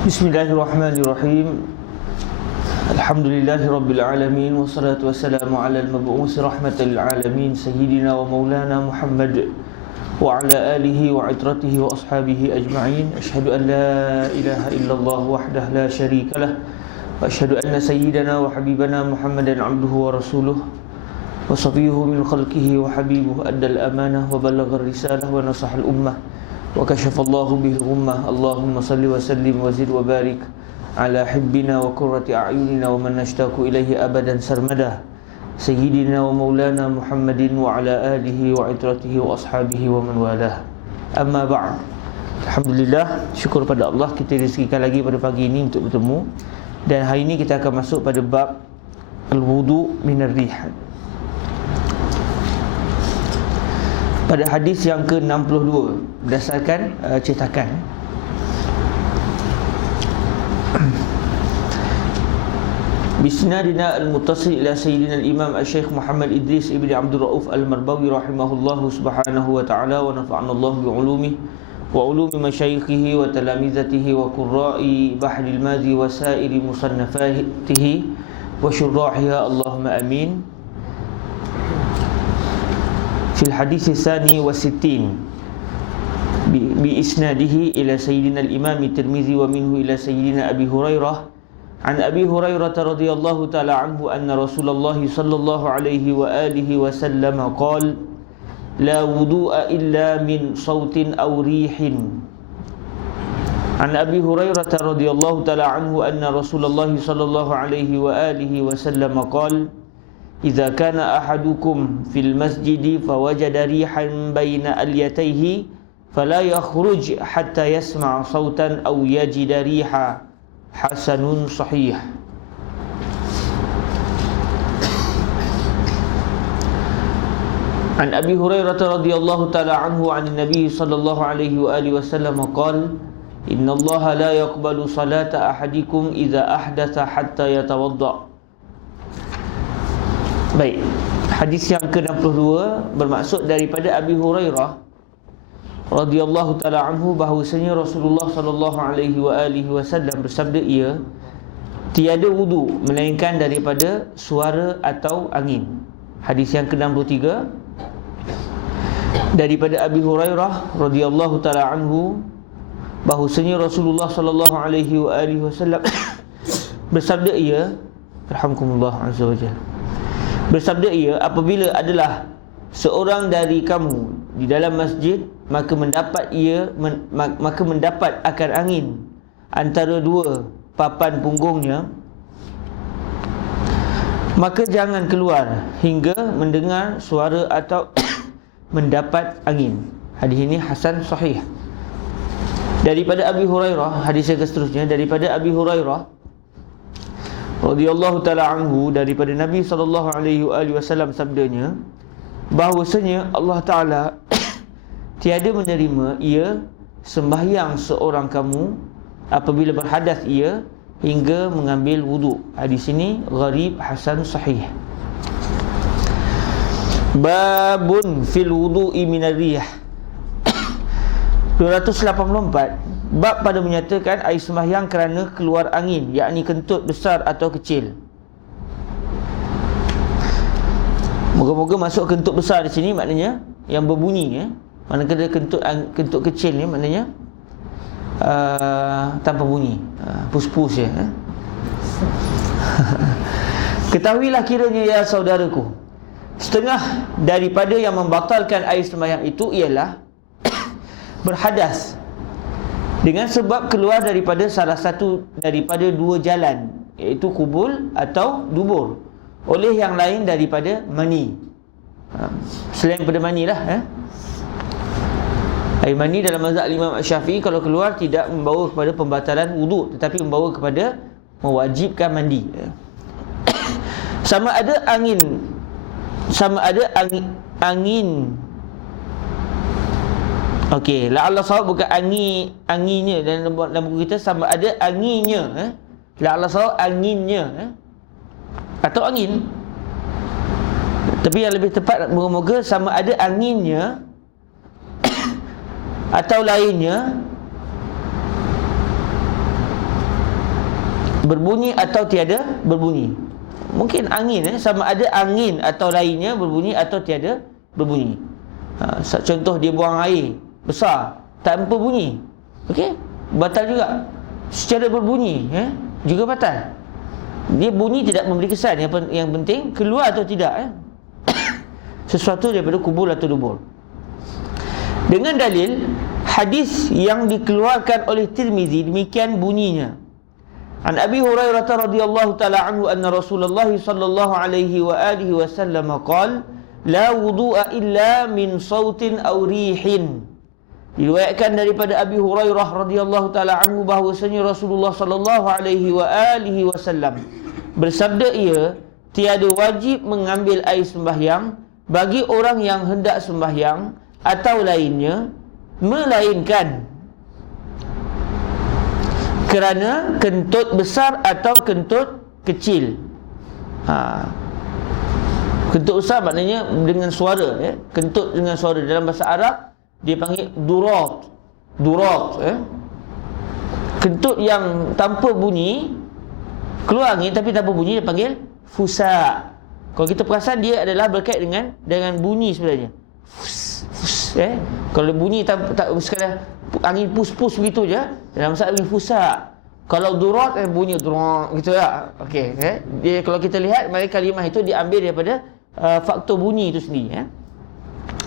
Bismillahirrahmanirrahim. Alhamdulillahi rabbil alamin, wassalatu wassalamu ala al-mab'uts rahmatan lil alamin sayyidina wa maulana Muhammad wa ala alihi wa itratihi wa ashabihi ajma'in. Asyhadu an la ilaha illallah wahdahu la syarika lah wa asyhadu anna sayyidana wa habibana Muhammadan abduhu wa rasuluh wa safiyuhu min khalqihi wa habibuhu addal amanah wa ballagha risalah wa nasahal ummah wa kashafallahu bihil ummah. Allahumma salli wa sallim wa zid wa barik ala hibbina wa qurrati a'yunina wa man nashtaqu ilaihi abadan sarmada sayyidina wa maulana Muhammadin wa ala alihi wa itratihi wa ashabihi wa man walah. Amma ba'd. Alhamdulillah, syukur pada Allah kita rezekikan lagi pada pagi ini untuk bertemu. Dan hari ini kita akan masuk pada bab al-wudu minar rih. Pada hadis yang ke-62 berdasarkan cetakan Bisnadina al-muttasil ila sayyidina al-imam al-syekh Muhammad Idris ibn Abdul Rauf al-Marbawi rahimahullahu subhanahu wa ta'ala wa nafa'ana Allah bi'ulumihi wa ulumi masyayikhihi wa talamizatihi wa qurra'i bahril mazi wa sa'iri musannafatihi wa syurrahiha Allahumma amin. في الحديث الثاني والستين بإسناده إلى سيدنا الإمام الترمذي ومنه إلى سيدنا أبي هريرة عن أبي هريرة رضي الله تعالى عنه أن رسول الله صلى الله عليه وآله وسلم قال لا وضوء إلا من صوت أو ريح. عن أبي هريرة رضي الله تعالى عنه أن رسول الله صلى الله عليه وآله وسلم قال إذا كان أحدكم في المسجد فوجد ريحا بين أليتيه فلا يخرج حتى يسمع صوتا أو يجد ريحا. حسن صحيح. عن أبي هريرة رضي الله تعالى عنه عن النبي صلى الله عليه وآله وسلم قال إن الله لا يقبل صلاة أحدكم إذا أحدث حتى يتوضأ. Baik, hadis yang ke-62 bermaksud daripada Abi Hurairah radhiyallahu taala anhu bahwasanya Rasulullah sallallahu alaihi wasallam bersabda, ia tiada wudu melainkan daripada suara atau angin. Hadis yang ke-63 daripada Abi Hurairah radhiyallahu taala anhu bahwasanya Rasulullah sallallahu alaihi wasallam bersabda, ia rahmukumullah azza wajalla bersabda, ia apabila adalah seorang dari kamu di dalam masjid maka mendapat akan angin antara dua papan punggungnya, maka jangan keluar hingga mendengar suara atau mendapat angin. Hadis ini hasan sahih. Daripada Abi Hurairah, hadis yang seterusnya daripada Abi Hurairah radhiyallahu taala anhu daripada Nabi sallallahu alaihi wasallam sabdanya bahwasanya Allah Taala tiada menerima ia sembahyang seorang kamu apabila berhadas ia hingga mengambil wudu. Hadis ini gharib hasan sahih. Babun fil wudu'i minar rih. 284 bab pada menyatakan air sembahyang kerana keluar angin, yakni kentut besar atau kecil. Moga-moga masuk kentut besar di sini maknanya yang berbunyi, ya. Manakala kentut kecil ni maknanya tanpa bunyi, pus-pus je, ya. Ketahuilah kiranya ya saudaraku, setengah daripada yang membatalkan air sembahyang itu ialah berhadas dengan sebab keluar daripada salah satu daripada dua jalan, iaitu kubul atau dubur, oleh yang lain daripada mani. Selain daripada mani lah, air mani dalam mazhab Imam Syafi'i kalau keluar tidak membawa kepada pembatalan wuduk, tetapi membawa kepada mewajibkan mandi. Sama ada angin. Okey, la'alla sawab bukan anginnya dalam buku kita, sama ada anginnya, la'alla sawab anginnya, atau angin. Tapi yang lebih tepat, moga-moga sama ada anginnya atau lainnya berbunyi atau tiada berbunyi. Mungkin angin, sama ada angin atau lainnya berbunyi atau tiada berbunyi. Contoh, dia buang air besar tanpa bunyi, okey, batal juga. Secara berbunyi juga batal. Dia bunyi tidak memberi kesan. Yang penting keluar atau tidak sesuatu daripada kubul atau dubur. Dengan dalil hadis yang dikeluarkan oleh Tirmizi, demikian bunyinya. An Abi Hurairah radhiyallahu taala anhu anna Rasulullah sallallahu alaihi wa alihi wasallam qala la wudu'a illa min sautin aw rihin. Diriwayatkan daripada Abi Hurairah radhiyallahu taala anhu bahwasanya Rasulullah sallallahu alaihi wa alihi wasallam bersabda, ia tiada wajib mengambil air sembahyang bagi orang yang hendak sembahyang atau lainnya, melainkan kerana kentut besar atau kentut kecil. Kentut besar maknanya dengan suara, kentut dengan suara. Dalam bahasa Arab dia panggil durat. Kentut yang tanpa bunyi, keluar angin tapi tanpa bunyi, dia panggil fusa. Kalau kita perasan, dia adalah berkait dengan bunyi sebenarnya. Kalau bunyi tak sekadar angin pus-pus begitu je, dalam bahasa Arab fusa. Kalau durat bunyi durat gitu lah. Okey, dia kalau kita lihat, maka kalimah itu diambil daripada faktor bunyi itu sendiri.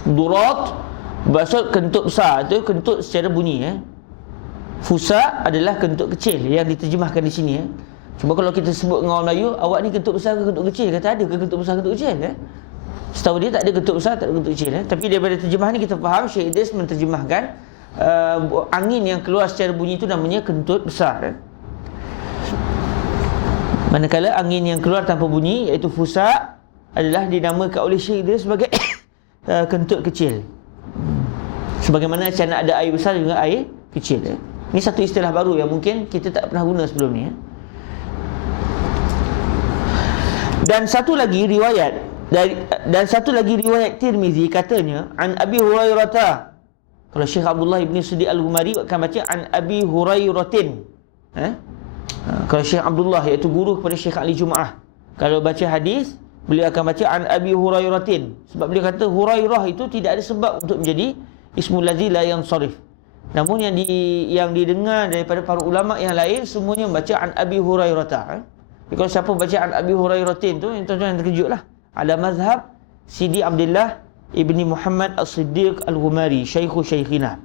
Durat maksud kentut besar, itu kentut secara bunyi. Fusa adalah kentut kecil yang diterjemahkan di sini. Cuma kalau kita sebut dengan orang Melayu, awak ni kentut besar ke kentut kecil? Kata ada ke kentut besar, kentut kecil? Setahu dia tak ada kentut besar, tak ada kentut kecil. Tapi daripada terjemahan ni kita faham Syekh Idris menterjemahkan angin yang keluar secara bunyi itu namanya kentut besar. Manakala angin yang keluar tanpa bunyi, iaitu fusa, adalah dinamakan oleh Syekh Idris sebagai kentut kecil. Sebagaimana macam ada air besar juga air kecil. Ini satu istilah baru yang mungkin kita tak pernah guna sebelum ni. Dan satu lagi riwayat Tirmizi katanya an Abi Hurairah. Kalau Syekh Abdullah ibn Siddiq Al-Ghumari akan baca an Abi Hurairatin. Kalau Syekh Abdullah, iaitu guru kepada Syekh Ali Jumaah, kalau baca hadis, beliau akan baca an Abi Hurairatin. Sebab beliau kata Hurairah itu tidak ada sebab untuk menjadi ismul ladzi la yansarif. Namun yang didengar daripada para ulama yang lain, semuanya membaca an Abi Hurairah. Kalau siapa baca an Abi Hurairatin tu, tuan-tuan terkejutlah. Ada mazhab Sidi Abdullah ibni Muhammad As-Siddiq Al-Ghumari, Syekhina.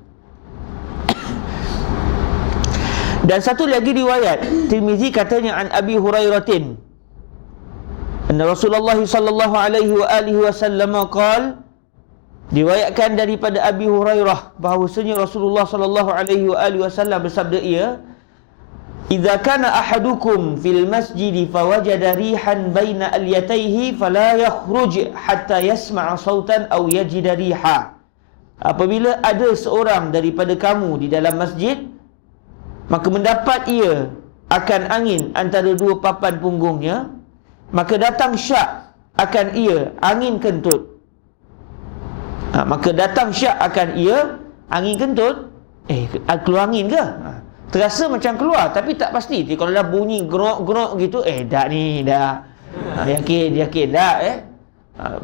Dan satu lagi riwayat Tirmizi katanya an Abi Hurairatin anna Rasulullah sallallahu alaihi wa alihi wasallam qala, diriwayatkan daripada Abi Hurairah bahawasanya Rasulullah sallallahu alaihi wa alihi wasallam bersabda, ia idza kana ahadukum fil masjid fawajada rihan baina alyatayhi fala yakhruj hatta yasma'a sautan aw yajida riha. Apabila ada seorang daripada kamu di dalam masjid, maka mendapat ia akan angin antara dua papan punggungnya, maka datang syak akan ia angin kentut. Maka datang syak akan ia angin kentut. Keluar angin ke? Terasa macam keluar tapi tak pasti. Kalau dah bunyi gerok-gerok gitu, dah ni dah. Yakin dah.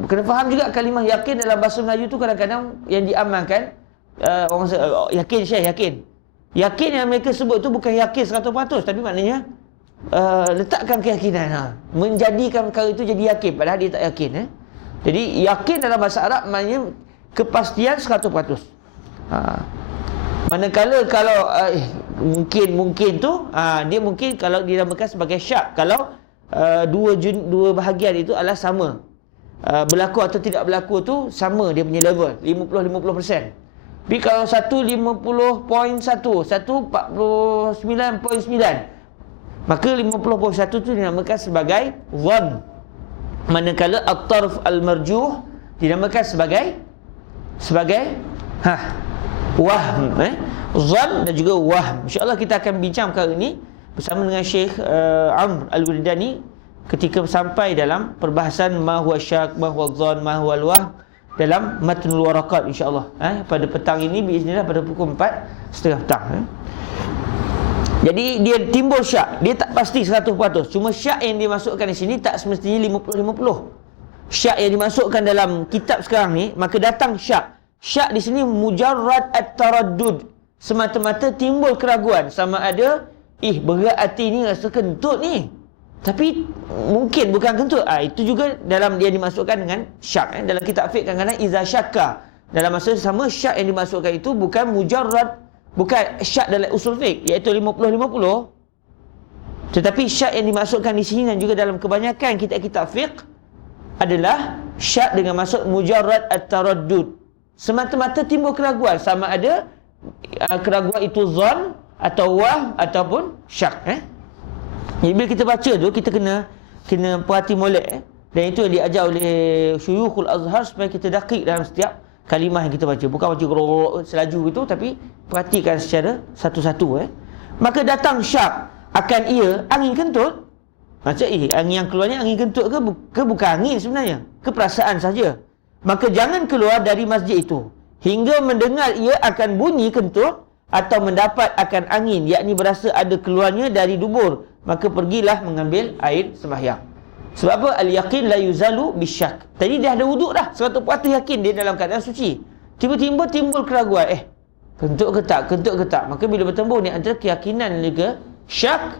Kena faham juga kalimah yakin dalam bahasa Melayu tu kadang-kadang yang diamalkan, orang yakin, Syekh yakin. Yakin yang mereka sebut tu bukan yakin 100%, tapi maknanya letakkan keyakinan, menjadikan perkara itu jadi yakin padahal dia tak yakin. Jadi yakin dalam bahasa Arab maknanya kepastian 100%. Manakala kalau mungkin tu dia mungkin kalau dinamakan sebagai syak kalau dua bahagian itu adalah sama, berlaku atau tidak berlaku tu sama, dia punya level 50-50%. Tapi kalau satu 50.1, satu 49.9, maka 50.1 tu dinamakan sebagai dhann. Manakala at-tarf al-marjuh dinamakan sebagai wahm. Dhann dan juga wahm. InsyaAllah kita akan bincang perkara ini bersama dengan Syekh Amr Al-Wirdani ketika sampai dalam perbahasan ma huwa syak, ma huwa dhann, ma huwa al-wahm dalam Matnul Waraqat, insyaAllah pada petang ini biiznillah pada pukul 4:30 petang. Jadi dia timbul syak. Dia tak pasti 100%. Cuma syak yang dimasukkan di sini tak semestinya 50-50. Syak yang dimasukkan dalam kitab sekarang ni, maka datang syak. Syak di sini mujarrad at-taraddud. Semata-mata timbul keraguan sama ada berat hati ni rasa kentut ni. Tapi mungkin bukan kentut. Itu juga dalam dia dimasukkan dengan syak. Dalam kitab fiqh kadang-kadang iza syakka. Dalam masa sama syak yang dimasukkan itu bukan mujarrad, bukan syak dalam usul fiqh iaitu 50-50. Tetapi syak yang dimasukkan di sini dan juga dalam kebanyakan kitab-kitab fiqh adalah syak dengan maksud mujarrad at-taraddud. Semata-mata timbul keraguan sama ada keraguan itu zon atau wah ataupun syak. Jadi bila kita baca tu kita kena perhati molek. Dan itu yang diajar oleh Syuyukhul Azhar supaya kita dakik dalam setiap kalimah yang kita baca. Bukan baca gerok selaju gitu, tapi perhatikan secara satu-satu. Maka datang syak akan ia angin kentut. Macam angin yang keluarnya angin kentut ke bukan angin sebenarnya, ke perasaan saja. Maka jangan keluar dari masjid itu hingga mendengar ia akan bunyi kentut atau mendapat akan angin, yakni berasa ada keluarnya dari dubur, maka pergilah mengambil air sembahyang. Sebab apa? Al-yaqin la yuzalu bisyak. Tadi dia ada wuduk dah, 100% yakin dia dalam keadaan suci. Tiba-tiba timbul keraguan, kentut ke tak? Maka bila bertembur ni antara keyakinan dan juga syak,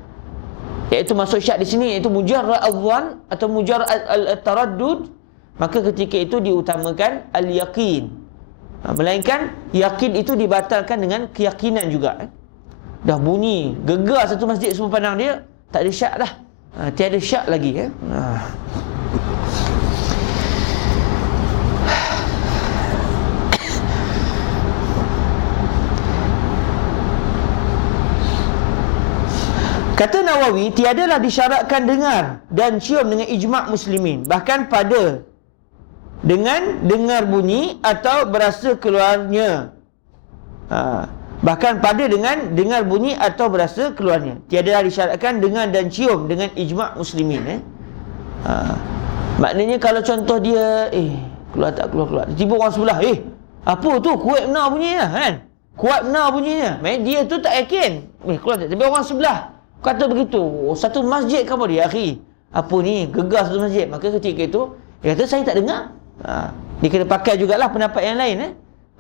iaitu masuk syak di sini iaitu mujarrad al-dhann atau mujarrad al-taraddud, maka ketika itu diutamakan al-yaqin. Melainkan yakin itu dibatalkan dengan keyakinan juga. Dah bunyi gegar satu masjid semua pandang dia, tak ada syak dah. Tiada syak lagi. Kata Nawawi, tiadalah disyaratkan dengar dan cium dengan ijma' muslimin, bahkan pada dengan dengar bunyi atau berasa keluarnya. Bahkan pada dengan dengar bunyi atau berasa keluarnya. Tiadalah disyaratkan dengar dan cium dengan ijma' muslimin. Maknanya kalau contoh dia keluar tak keluar, tiba orang sebelah, apa tu kuat benar bunyinya kan? Kuat benar bunyinya. Maksudnya dia tu tak yakin. Keluar tak, tapi orang sebelah kata begitu. Satu masjid kamu dia, akhi. Apa ni? Gegar satu masjid. Maka ketika itu dia kata saya tak dengar. Dia kena pakai jugalah pendapat yang lain.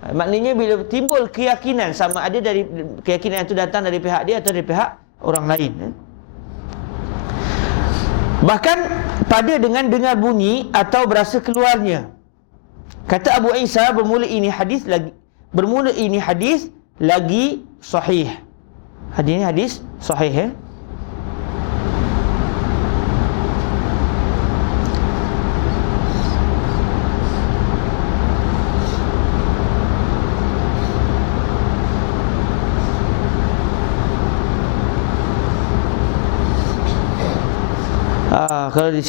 Maknanya bila timbul keyakinan, sama ada dari keyakinan itu datang dari pihak dia atau dari pihak orang lain. Bahkan pada dengan dengar bunyi atau berasa keluarnya. Kata Abu Isa, bermula ini hadis lagi sahih. Hadis ini hadis sahih.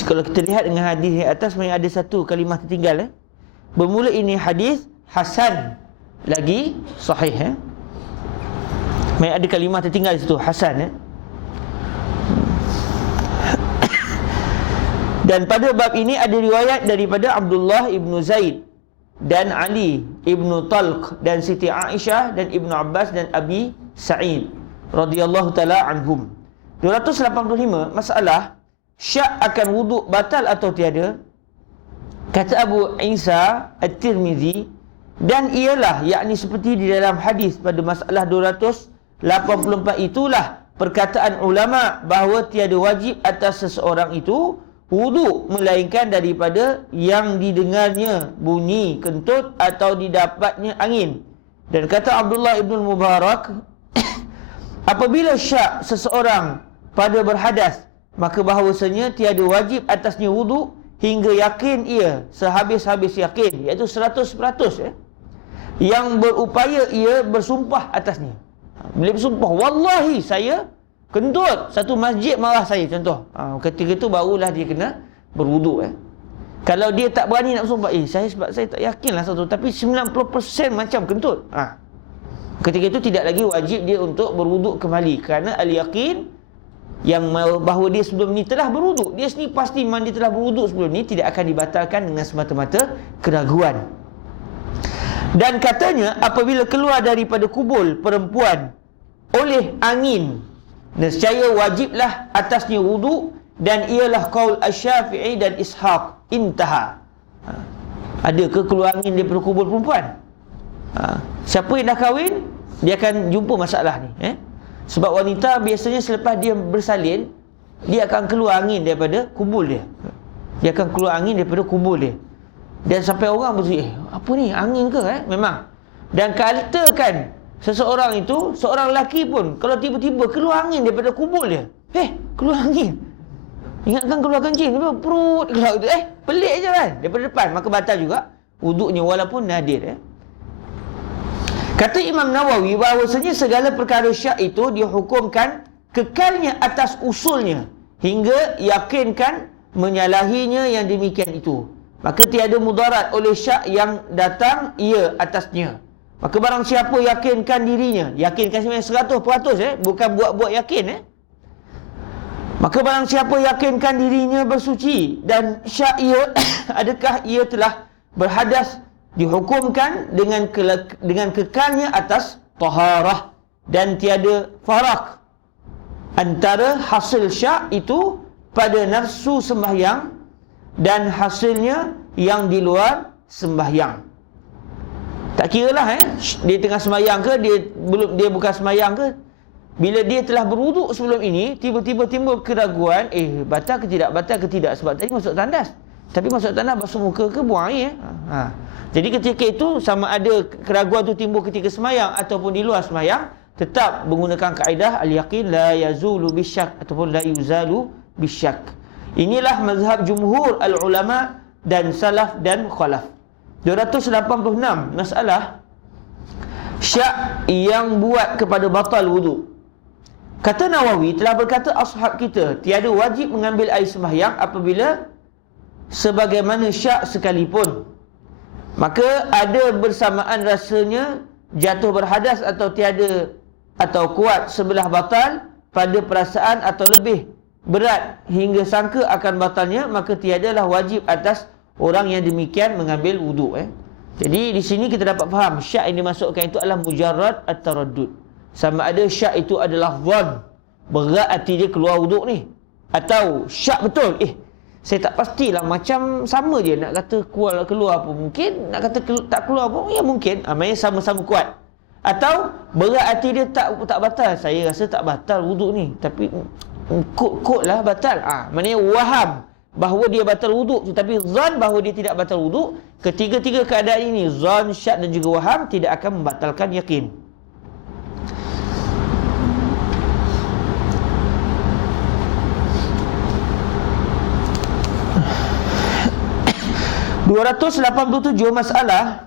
Kalau kita lihat dengan hadis di atas, memang ada satu kalimah tertinggal. Bermula ini hadis hasan lagi sahih. Memang ada kalimah tertinggal di situ, hasan. Dan pada bab ini ada riwayat daripada Abdullah ibnu Zaid dan Ali ibnu Talq dan Siti Aisyah dan Ibnu Abbas dan Abi Sa'id radhiyallahu taala anhum. 285 masalah syak akan wuduk batal atau tiada. Kata Abu Isa At-Tirmizi, dan ialah, yakni seperti di dalam hadis pada masalah 284 itulah perkataan ulama bahawa tiada wajib atas seseorang itu wuduk melainkan daripada yang didengarnya bunyi kentut atau didapatnya angin. Dan kata Abdullah ibn Mubarak, apabila syak seseorang pada berhadas, maka bahawasanya tiada wajib atasnya wuduk hingga yakin ia sehabis-habis yakin, iaitu 100%, yang berupaya ia bersumpah atasnya. Bila bersumpah, wallahi saya kentut, satu masjid marah saya contoh, ketika itu barulah dia kena berwuduk. Kalau dia tak berani nak bersumpah, sebab saya tak yakinlah satu, tapi 90% macam kentut, ketika itu tidak lagi wajib dia untuk berwuduk kembali, kerana al-yaqin yang bahawa dia sebelum ni telah berwuduk, dia sendiri pasti memang dia telah berwuduk sebelum ni, tidak akan dibatalkan dengan semata-mata keraguan. Dan katanya apabila keluar daripada kubul perempuan oleh angin, Nescaya wajiblah atasnya wudu, dan ialah qaul Asy-Syafi'i dan Ishaq. Intaha. Ada ke keluar angin daripada kubur perempuan? Siapa yang dah kahwin, dia akan jumpa masalah ni. Sebab wanita biasanya selepas dia bersalin, dia akan keluar angin daripada kubur dia. Dia akan keluar angin daripada kubur dia. Dan sampai orang berfikir, apa ni, angin ke? Memang. Dan katakan seseorang itu, seorang lelaki pun, kalau tiba-tiba keluar angin daripada kubur dia, keluar angin, ingatkan keluar kencing, perut keluar itu, pelik je kan, daripada depan, maka batal juga wuduknya walaupun nadir. Kata Imam Nawawi bahawasanya segala perkara syak itu dihukumkan kekalnya atas usulnya hingga yakinkan menyalahinya yang demikian itu. Maka tiada mudarat oleh syak yang datang ia atasnya. Maka barang siapa yakinkan dirinya, yakinkan sebenarnya 100%, bukan buat-buat yakin. Maka barang siapa yakinkan dirinya bersuci dan syak ia adakah ia telah berhadas, dihukumkan dengan kekalnya atas taharah dan tiada farak antara hasil syak itu pada nafsu sembahyang dan hasilnya yang di luar sembahyang. Tak kiralah dia tengah sembahyang ke, dia bukan sembahyang ke, bila dia telah berwuduk sebelum ini, tiba-tiba timbul keraguan, batal ke tidak, sebab tadi masuk tandas. Tapi masuk tandas basuh muka ke buang air. Jadi ketika itu, sama ada keraguan itu timbul ketika sembahyang ataupun di luar sembahyang, tetap menggunakan kaedah al-yaqin la yazulu bisyak ataupun la yuzalu bisyak. Inilah mazhab jumhur al-ulama dan salaf dan khalaf. 286 masalah syak yang buat kepada batal wudu. Kata Nawawi, telah berkata ashab kita, tiada wajib mengambil air sembahyang apabila sebagaimana syak sekalipun. Maka ada bersamaan rasanya jatuh berhadas atau tiada atau kuat sebelah batal pada perasaan atau lebih berat hingga sangka akan batalnya, maka tiadalah wajib atas orang yang demikian mengambil wuduk. Jadi di sini kita dapat faham syak yang dimasukkan itu adalah mujarrad at-taraddud. Sama ada syak itu adalah dhann, berat hati dia keluar wuduk ni, atau syak betul, saya tak pastilah, macam sama je, nak kata keluar pun mungkin, nak kata tak keluar pun ya mungkin. Maksudnya sama-sama kuat. Atau berat hati dia tak batal, saya rasa tak batal wuduk ni, tapi kot lah batal. Maknanya waham bahawa dia batal wuduk tu, tapi zan bahawa dia tidak batal wuduk. Ketiga-tiga keadaan ini, zan, syak dan juga waham, tidak akan membatalkan yakin. (287) masalah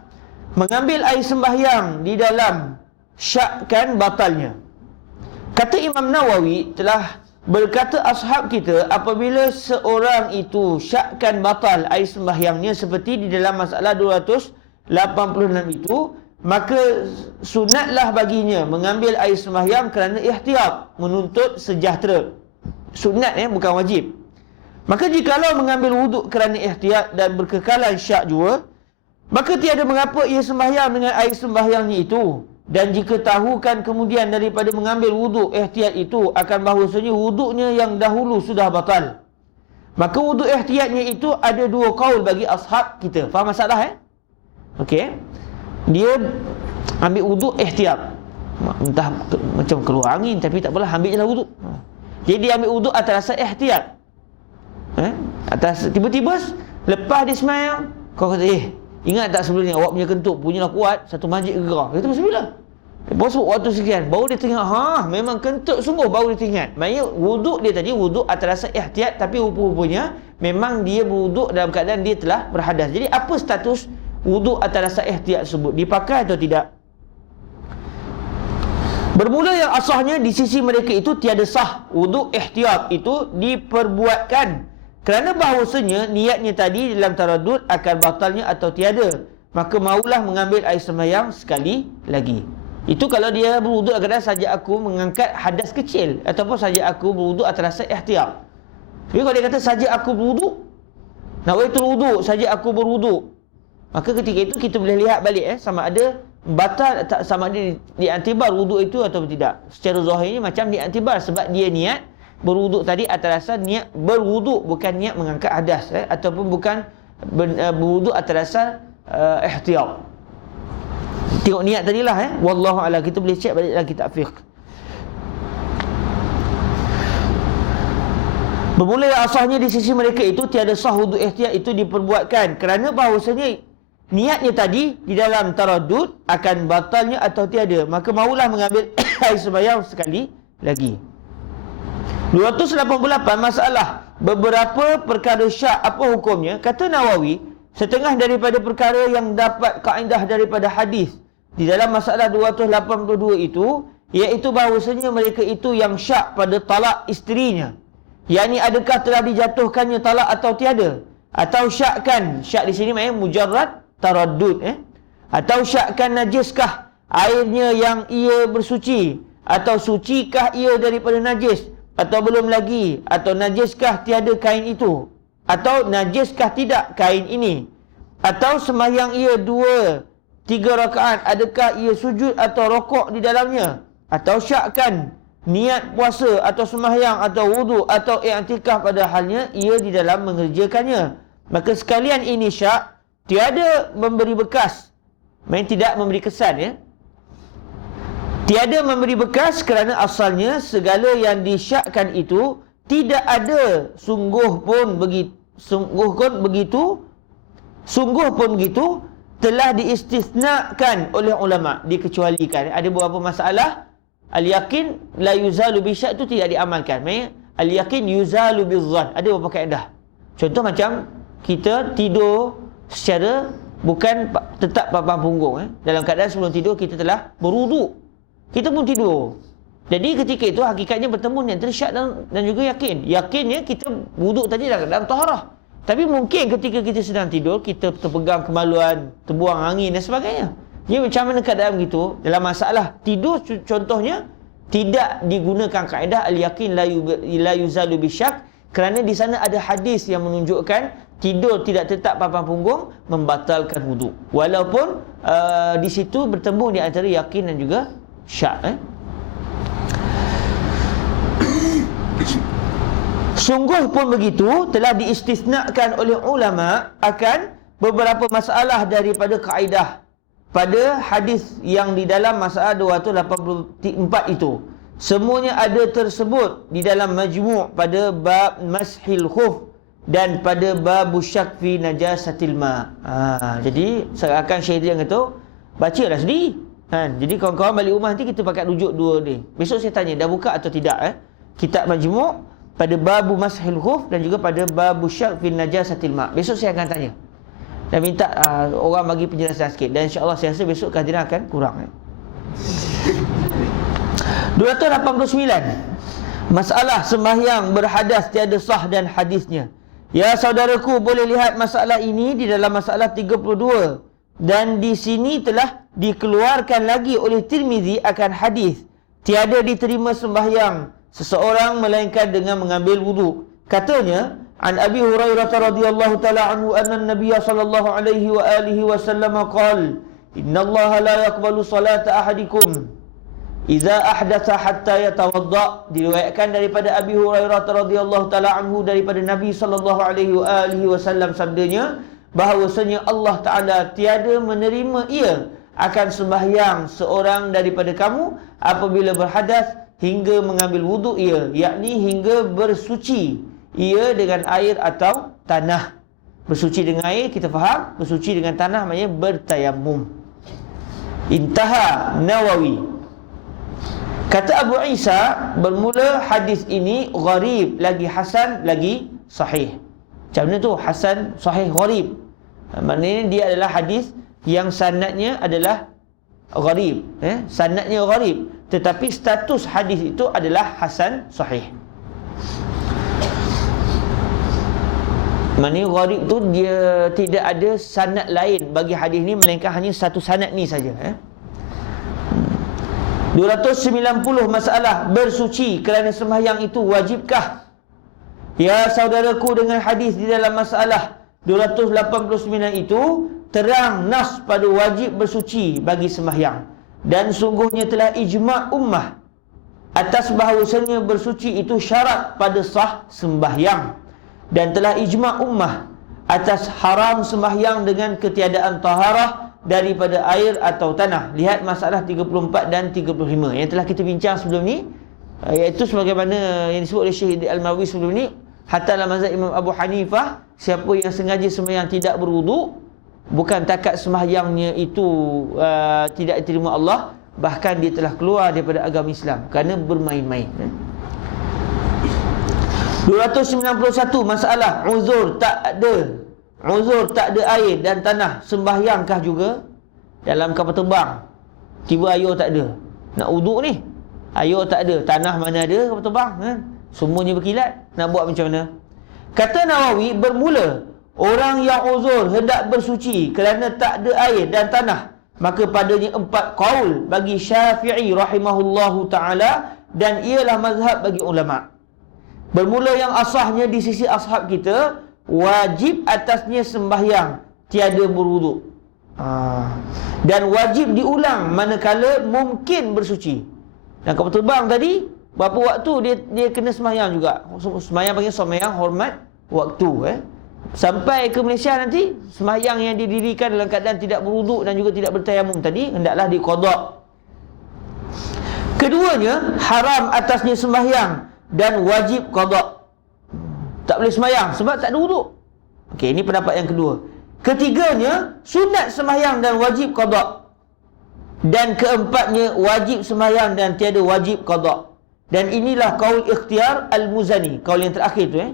mengambil air sembahyang di dalam syakkan batalnya. Kata Imam Nawawi, telah berkata ashab kita, apabila seorang itu syakkan batal air sembahyangnya seperti di dalam masalah 286 itu, maka sunatlah baginya mengambil air sembahyang kerana ihtiyat, menuntut sejahtera. Sunat bukan wajib. Maka jikalau mengambil wuduk kerana ihtiyat dan berkekalan syak jua, maka tiada mengapa ia sembahyang dengan air sembahyangnya itu. Dan jika tahukan kemudian daripada mengambil wuduk ihtiyat itu akan bahawasanya wuduknya yang dahulu sudah batal, maka wuduk ihtiyatnya itu ada dua kaul bagi ashab kita. Faham masalah Okey. Dia ambil wuduk ihtiyat, entah macam keluar angin, tapi tak apalah, ambil je lah wuduk. Jadi dia ambil wuduk atas rasa ihtiyat. Atas tiba-tiba lepas dia sembahyang, kau kata ingat tak sebelum ni awak punya kentut punyalah kuat, satu masjid gerah. Kata bismillah. Lepas waktu sekian baru dia teringat, memang kentut sungguh, baru dia teringat. Maksudnya wuduk dia tadi wuduk atas rasa ihtiyat, tapi rupa-rupanya memang dia berwuduk dalam keadaan dia telah berhadas. Jadi apa status wuduk atas rasa ihtiyat tersebut, dipakai atau tidak? Bermula yang asahnya di sisi mereka itu tiada sah wuduk ihtiyat itu diperbuatkan, kerana bahawasanya niatnya tadi dalam taraddud akan batalnya atau tiada, maka maulah mengambil air sembahyang sekali lagi. Itu kalau dia berwuduk kadang saja aku mengangkat hadas kecil, ataupun saja aku berwuduk atas rasa ihtiyat. Tapi kalau dia kata saja aku berwuduk, nawaitul wuduk, saja aku berwuduk, maka ketika itu kita boleh lihat balik sama ada batal tak, sama ada diiktibar wuduk itu atau tidak. Secara zahirnya macam diiktibar sebab dia niat berwuduk tadi atas dasar niat berwuduk, bukan niat mengangkat hadas ataupun bukan berwuduk atas dasar ihtiyat. Tengok niat tadilah wallahu a'lam. Kita boleh cek balik dalam kitab fiqh. Bermula asalnya di sisi mereka itu tiada sah wuduk ihtiyat itu diperbuatkan kerana bahawasanya niatnya tadi di dalam taraddud akan batalnya atau tiada, maka maulah mengambil air sembahyang sekali lagi. 288 masalah beberapa perkara syak apa hukumnya. Kata Nawawi, setengah daripada perkara yang dapat kaedah daripada hadis di dalam masalah 282 itu, iaitu bahawasanya mereka itu yang syak pada talak isterinya, yakni adakah telah dijatuhkannya talak atau tiada, atau syakkan, syak di sini maknanya mujarrad taraddud, atau syakkan najiskah airnya yang ia bersuci, atau sucikah ia daripada najis, atau belum lagi, atau najiskah tiada kain itu, atau najiskah tidak kain ini, atau sembahyang ia 2-3 rakaat, adakah ia sujud atau rokok di dalamnya, atau syakkan niat puasa atau sembahyang atau wuduk atau i'tikaf pada halnya ia di dalam mengerjakannya. Maka sekalian ini syak tiada memberi bekas, main tidak memberi kesan tiada memberi bekas kerana asalnya segala yang disyakkan itu tidak ada sungguh pun begitu telah diistisnakan oleh ulama, dikecualikan. Ada beberapa masalah al-yakin la yuzalu bisyak itu tidak diamalkan. Maksudnya al-yakin yuzalu bizzan. Ada beberapa kaedah. Contoh macam kita tidur secara bukan tetap papan punggung dalam keadaan sebelum tidur kita telah berwuduk, kita pun tidur. Jadi ketika itu hakikatnya bertemu ni antara syak dan juga yakin. Yakinnya kita wuduk tadi dalam taharah, tapi mungkin ketika kita sedang tidur kita terpegang kemaluan, terbuang angin dan sebagainya. Jadi macam mana keadaan begitu? Dalam masalah tidur contohnya tidak digunakan kaedah al-yakin la yuzalu bisyak, kerana di sana ada hadis yang menunjukkan tidur tidak tetap papan punggung membatalkan wuduk. Walaupun di situ bertemu di antara yakin dan juga syak. Sungguh pun begitu telah diistisnakan oleh ulama akan beberapa masalah daripada kaedah pada hadis yang di dalam masalah 284 itu. Semuanya ada tersebut di dalam majmu' pada bab mashil khuf dan pada bab syak fi najasatil ma. Jadi seakan Syekh yang kata bacalah sendiri. Jadi kawan-kawan balik rumah nanti kita pakai rujuk dua ni. Besok saya tanya dah buka atau tidak kitab majmu' pada bab mashil khuf dan juga pada bab syak fi najasatil ma. Besok saya akan tanya dan minta orang bagi penjelasan sikit, dan insya-Allah saya rasa besok kehadiran akan kurang. 289 masalah sembahyang berhadas tiada sah dan hadisnya. Ya saudaraku, boleh lihat masalah ini di dalam masalah 32, dan di sini telah dikeluarkan lagi oleh Tirmizi akan hadis tiada diterima sembahyang seseorang melainkan dengan mengambil wuduk. Katanya an Abi Hurairah radhiyallahu taala anhu anna an-nabiy sallallahu alaihi wa alihi wasallam qala innallaha la yaqbalu salata ahadikum idza ahdatha hatta yatawadda. Diriwayatkan daripada Abi Hurairah radhiyallahu taala anhu daripada Nabi sallallahu alaihi wa alihi wasallam sabdanya bahawasanya Allah taala tiada menerima ia akan sembahyang seorang daripada kamu apabila berhadas hingga mengambil wuduk ia, yakni hingga bersuci ia dengan air atau tanah. Bersuci dengan air kita faham, bersuci dengan tanah maknanya bertayamum. Intaha Nawawi. Kata Abu Isa, bermula hadis ini gharib, lagi hasan, lagi sahih. Macam mana tu? Hasan, sahih, gharib. Maknanya dia adalah hadis yang sanadnya adalah gharib, sanadnya gharib, tetapi status hadis itu adalah hasan, sahih. Maknanya gharib tu dia tidak ada sanad lain bagi hadis ni melainkan hanya satu sanad ni saja. 290 masalah bersuci kerana sembahyang itu wajibkah? Ya saudaraku, dengan hadis di dalam masalah 289 itu terang nas pada wajib bersuci bagi sembahyang, dan sungguhnya telah ijma' ummah atas bahawasanya bersuci itu syarat pada sah sembahyang, dan telah ijma' ummah atas haram sembahyang dengan ketiadaan taharah daripada air atau tanah. Lihat masalah 34 dan 35 yang telah kita bincang sebelum ni, iaitu sebagaimana yang disebut oleh Syekh Al-Mawi sebelum ni, hatta dalam mazhab Imam Abu Hanifah, siapa yang sengaja sembahyang tidak berwuduk, bukan takat sembahyangnya itu tidak diterima Allah, bahkan dia telah keluar daripada agama Islam kerana bermain-main. 291 masalah uzur tak ada air dan tanah, sembahyangkah juga? Dalam kapal terbang tiba air tak ada, nak wuduk ni, air tak ada, tanah mana ada, kapal terbang kan? Semuanya berkilat, nak buat macam mana? Kata Nawawi, bermula orang yang uzur hendak bersuci kerana tak ada air dan tanah, maka padanya 4 qaul bagi Syafi'i rahimahullahu ta'ala, dan ialah mazhab bagi ulama'. Bermula yang asahnya di sisi ashab kita, wajib atasnya sembahyang tiada berwuduk, dan wajib diulang manakala mungkin bersuci. Dan kapal terbang tadi, berapa waktu dia kena sembahyang juga. Sembahyang panggil sembahyang hormat waktu. Sampai ke Malaysia nanti, sembahyang yang didirikan dalam keadaan tidak berwuduk dan juga tidak bertayamum tadi, hendaklah diqada. Keduanya, haram atasnya sembahyang dan wajib qada. Tak boleh sembahyang sebab tak ada wuduk. Okey, ini pendapat yang kedua. Ketiganya, sunat sembahyang dan wajib qada. Dan keempatnya, wajib sembahyang dan tiada wajib qada. Dan inilah kaul ikhtiar Al-Muzani, kaul yang terakhir tu.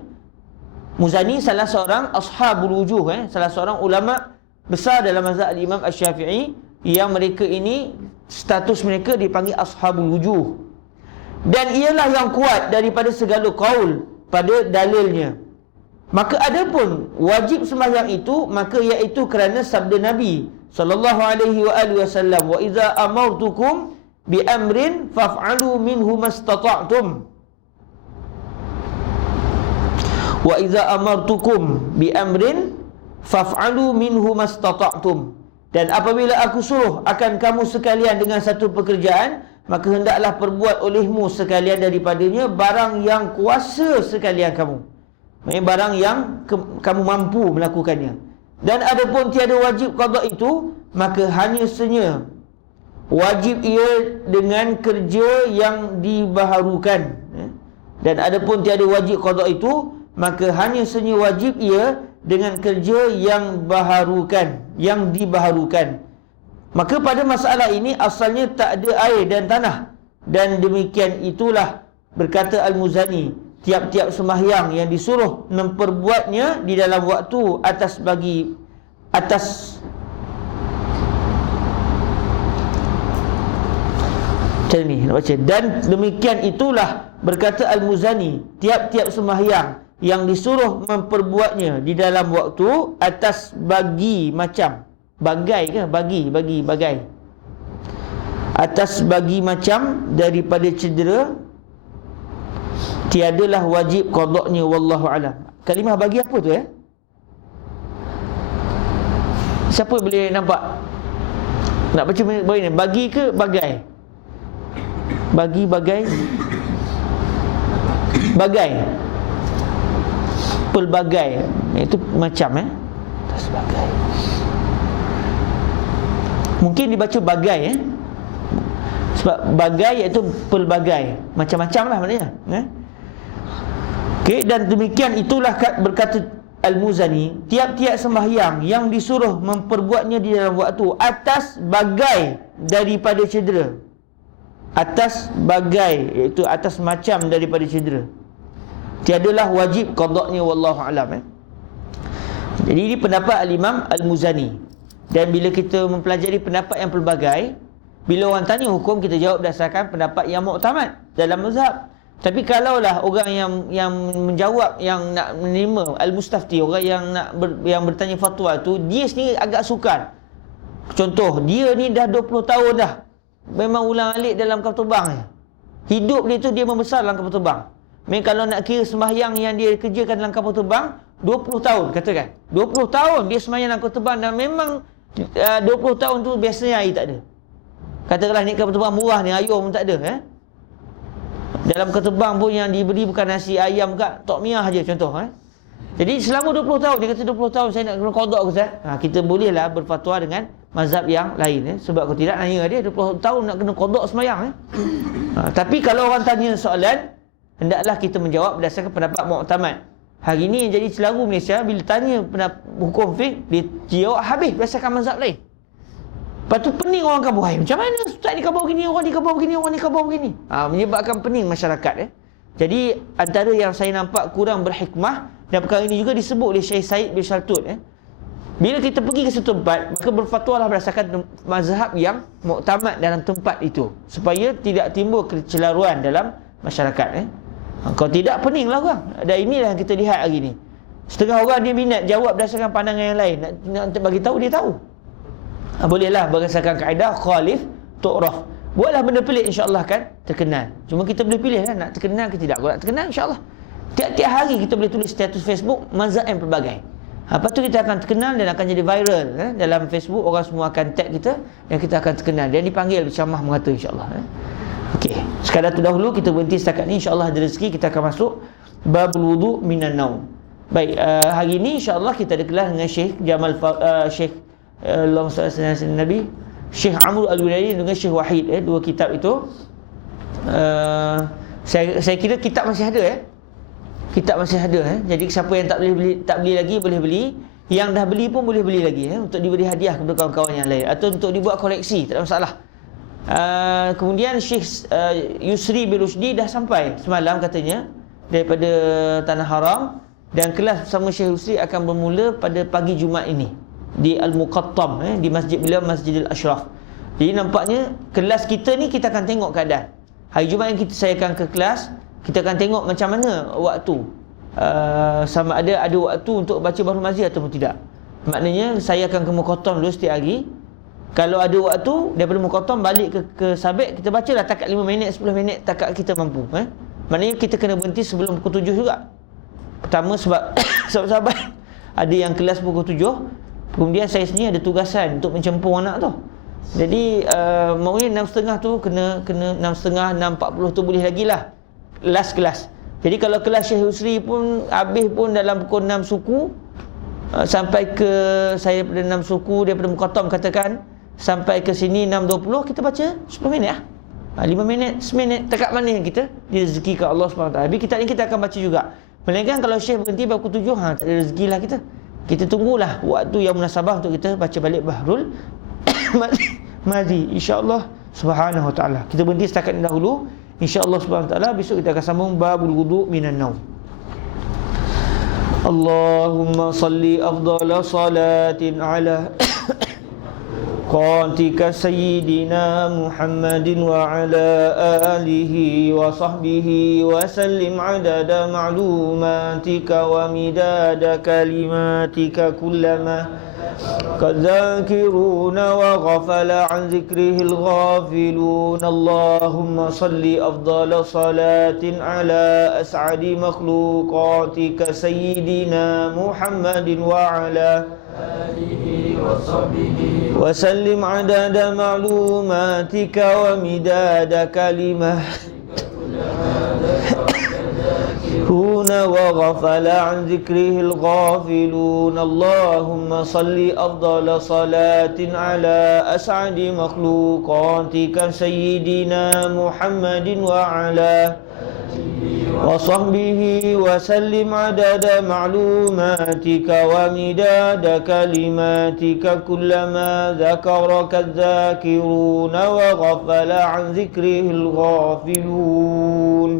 Muzani salah seorang ashabul wujuh, salah seorang ulama besar dalam mazhab Imam Asy-Syafi'i, yang mereka ini status mereka dipanggil ashabul wujuh. Dan ialah yang kuat daripada segala kaul pada dalilnya. Maka adapun wajib sembahyang itu, maka iaitu kerana sabda Nabi sallallahu alaihi wasallam, wa idza amartukum bi amrin faf'alu minhu mastata'tum. Wa idza amartukum bi amrin faf'alu minhu mastata'tum. Dan apabila aku suruh akan kamu sekalian dengan satu pekerjaan, maka hendaklah perbuat olehmu sekalian daripadanya barang yang kuasa sekalian kamu. Maksudnya barang yang kamu mampu melakukannya. Dan adapun tiada wajib qada itu, maka hanya senya wajib ia dengan kerja yang dibaharukan. Dan adapun tiada wajib qada itu, maka hanya senya wajib ia dengan kerja yang dibaharukan. Maka pada masalah ini asalnya tak ada air dan tanah, dan demikian itulah berkata Al-Muzani, tiap-tiap sembahyang yang disuruh memperbuatnya di dalam waktu macam ni nak baca. Dan demikian itulah berkata Al-Muzani, tiap-tiap sembahyang yang disuruh memperbuatnya di dalam waktu atas bagi macam bagai ke? Bagai atas bagi macam daripada cedera, tiadalah wajib qadaknya, wallahu alam. Kalimah bagi apa tu Siapa boleh nampak? Nak baca bagi ni, bagi ke bagai? Bagai pelbagai, itu macam atas bagai. Mungkin dibaca bagai sebab bagai iaitu pelbagai, macam-macam lah maknanya. Okey, dan demikian itulah berkata Al-Muzani, tiap-tiap sembahyang yang disuruh memperbuatnya di dalam waktu atas bagai daripada cedera. Atas bagai iaitu atas macam daripada cedera, tiadalah wajib qadaknya, wallahu alam. Jadi ini pendapat Al-Imam Al-Muzani. Dan bila kita mempelajari pendapat yang pelbagai, bila orang tanya hukum, kita jawab berdasarkan pendapat yang muktamad dalam mazhab. Tapi kalaulah orang yang menjawab, yang nak menerima al-mustafti, orang yang bertanya fatwa tu, dia sendiri agak sukar. Contoh, dia ni dah 20 tahun dah memang ulang-alik dalam kapal terbang. Hidup dia tu dia membesar dalam kapal terbang. Kalau nak kira sembahyang yang dia kerjakan dalam kapal terbang, 20 tahun katakan. 20 tahun dia semayang dalam kapal terbang dan memang 20 tahun tu biasanya air tak ada. Katakanlah ni kapal terbang murah ni, air pun tak ada Dalam kapal terbang pun yang diberi bukan nasi ayam kat tok miah je contoh Jadi selama 20 tahun, dia kata 20 tahun saya nak kena qada ke Ustaz? Kita bolehlah berfatwa dengan mazhab yang lain Sebab kalau tidak nanya dia 20 tahun nak kena qada semayang Tapi kalau orang tanya soalan, hendaklah kita menjawab berdasarkan pendapat muktamad. Hari ni yang jadi celaru Malaysia, bila tanya hukum fiqh, dia jawab habis berdasarkan mazhab lain. Lepas tu pening orang kabur. Macam mana Ustaz ni kabur begini, orang ni kabur begini, orang ni kabur begini. Menyebabkan pening masyarakat Jadi antara yang saya nampak kurang berhikmah, dan perkara ini juga disebut oleh Syekh Said bin Shaltut bila kita pergi ke satu tempat, maka berfatwalah berdasarkan mazhab yang muktamad dalam tempat itu, supaya tidak timbul kecelaruan dalam masyarakat Kalau tidak, peninglah orang. Dan inilah yang kita lihat hari ni. Setengah orang dia minat jawab berdasarkan pandangan yang lain, nak bagi tahu dia tahu. Bolehlah berdasarkan kaedah khalif tu'raf. Buatlah benda pelik, insya-Allah kan terkenal. Cuma kita boleh pilih nak terkenal ke tidak. Kalau nak terkenal, insya-Allah tiap-tiap hari kita boleh tulis status Facebook mazhab yang pelbagai. Lepas tu kita akan terkenal dan akan jadi viral dalam Facebook. Orang semua akan tag kita dan kita akan terkenal dan dipanggil berceramah merata, insya-Allah Okey, sekadar tu dahulu kita berhenti setakat ni. InsyaAllah ada rezeki kita akan masuk babul wudu minan naum. Baik, hari ni insyaAllah kita ada kelas dengan Syekh Jamal Syekh Allahumma salli ala sayyidina Nabi, Syekh Amr Al-Wiladi dengan Syekh Wahid dua kitab itu. Saya kira kitab masih ada Kitab masih ada Jadi siapa yang tak beli lagi boleh beli. Yang dah beli pun boleh beli lagi untuk diberi hadiah kepada kawan-kawan yang lain, atau untuk dibuat koleksi, tak ada masalah. Kemudian Syekh Yusri bin Rushdi dah sampai semalam katanya daripada Tanah Haram, dan kelas bersama Syekh Yusri akan bermula pada pagi Jumaat ini di Al-Muqattam di masjid beliau, Masjidil Ashraf. Jadi nampaknya kelas kita ni kita akan tengok keadaan. Hari Jumaat yang saya akan ke kelas, kita akan tengok macam mana waktu, sama ada waktu untuk baca Bahrul Mazi ataupun tidak. Maknanya saya akan ke Muqattam dulu setiap hari. Kalau ada waktu daripada Muqattam balik ke Sabek, kita bacalah takat 5 minit 10 minit takat kita mampu. Maknanya kita kena berhenti sebelum pukul 7 juga. Pertama sebab sahabat-sahabat ada yang kelas pukul 7. Kemudian saya sendiri ada tugasan untuk mencempur anak tu. Jadi maunya 6.30 tu kena 6.30, 6.40 tu boleh lagi lah last kelas. Jadi kalau kelas Syekh Yusri pun habis pun dalam pukul 6 suku, sampai ke saya daripada 6 suku daripada Muqattam katakan sampai ke sini 6.20, kita baca 10 minit 5 minit, seminit, takat mana yang kita direzekikan Allah SWT. Habis kitab ni kita akan baca juga. Melainkan kalau Syekh berhenti pukul 7, tak ada rezeki lah kita. Kita tunggulah waktu yang munasabah untuk kita baca balik Bahrul Mazi, insya-Allah subhanahu wa ta'ala. Kita berhenti setakat ini dahulu. InsyaAllah subhanahu wa ta'ala besok kita akan sambung babul wudu minan naum. Allahumma salli afdala salatin ala qatika sayyidina Muhammadin wa ala alihi wa sahbihi wa sallim adada ma'lumatika wa midada kalimatika kullama كالذاكرون وغفل عن ذكره الغافلون اللهم صل أفضل صلاة على أسعد مخلوقاتك سيدنا محمد وعلى آله وصحبه وسلم عدد معلوماتك ومداد كلماتك وغفل عن ذكره الغافلون اللهم صل أفضل صلاة على أسعد مخلوقاتك سيدنا محمد وعلى وصحبه وسلم عدد معلوماتك ومداد كلماتك كلما ذكرك الذاكرون وغفل عن ذكره الغافلون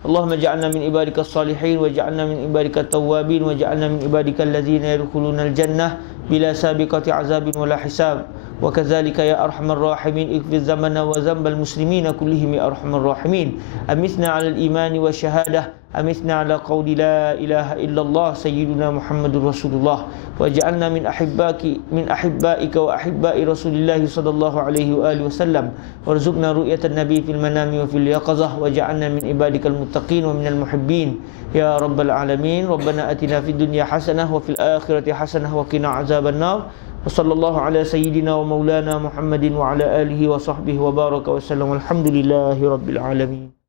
اللهم اجعلنا من عبادك الصالحين واجعلنا من عبادك التوابين واجعلنا من عبادك الذين يدخلون الجنة بلا سابقة عذاب ولا حساب وكذلك يا أرحم الراحمين اغفر ذنبنا وذنب المسلمين كلهم يا أرحم الراحمين أمتنا على الإيمان والشهادة أمتنا على قول لا إله إلا الله سيدنا محمد رسول الله واجعلنا من أحبائك وأحباء رسول الله صلى الله عليه وآله وسلم وارزقنا رؤية النبي في المنام وفي اليقظة واجعلنا من عبادك المتقين ومن المحبين يا رب العالمين ربنا أتنا في الدنيا حسنة وفي الآخرة حسنة وقنا عذاب النار وصلى الله على سيدنا ومولانا محمد وعلى آله وصحبه وبارك وسلم والحمد لله رب العالمين.